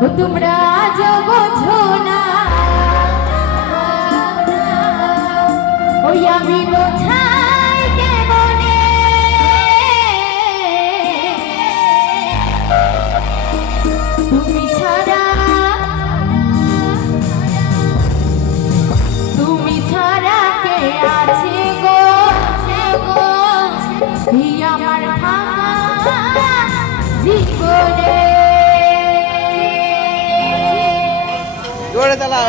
তোমরা আজ বোঝো না ওই আমি বোঝাই কেমনে তুমি ছাড়া কে আছে গো আমার ভাঙা জীবনে জোরে চালা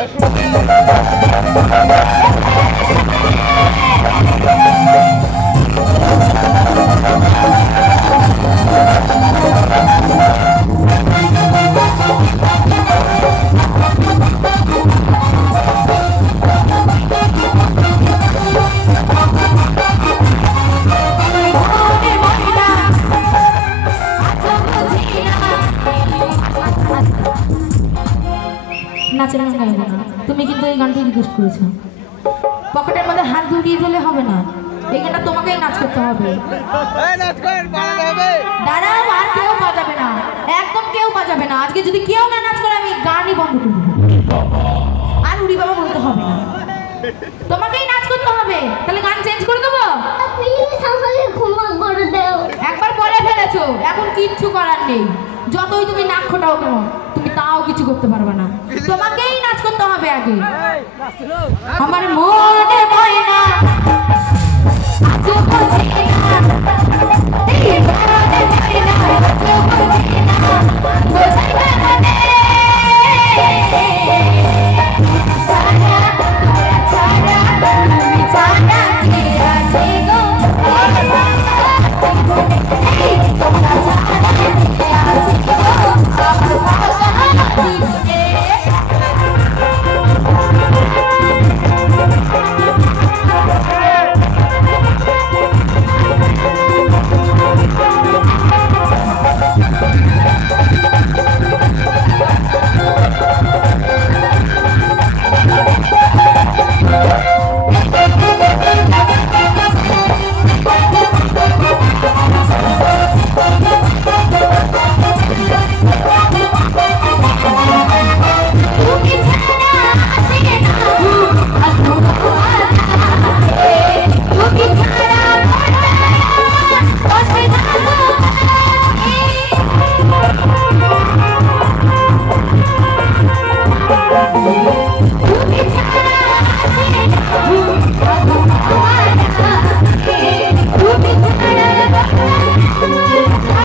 নাচের গান গাইবো না। তুমি কিন্তু এই গানটি রিকোয়েস্ট করেছো, পকেটের মধ্যে হাত ঢুকিয়ে দিলে হবে না, এই গানটা তোমাকেই নাচ করতে হবে। দাঁড়াও, আর কেউ বাজাবে না, একদম কেউ বাজাবে না। আজকে যদি কেউ না নাচ করে আমি গানই বন্ধ করে দেবো। আর উড়ি বাবা বলতে হবে না, তোমাকেই নাচ করতে হবে। তাহলে গান চেঞ্জ করে দেবো। একবার বলে ফেলেছো, এখন কিচ্ছু করার নেই। যতই তুমি নাক খোটাও কেন, তুমি তাও কিছু করতে পারবে না, তোমাকেই নাচ করতে হবে আগে। আমার মনে ময়না আজ বুঝি না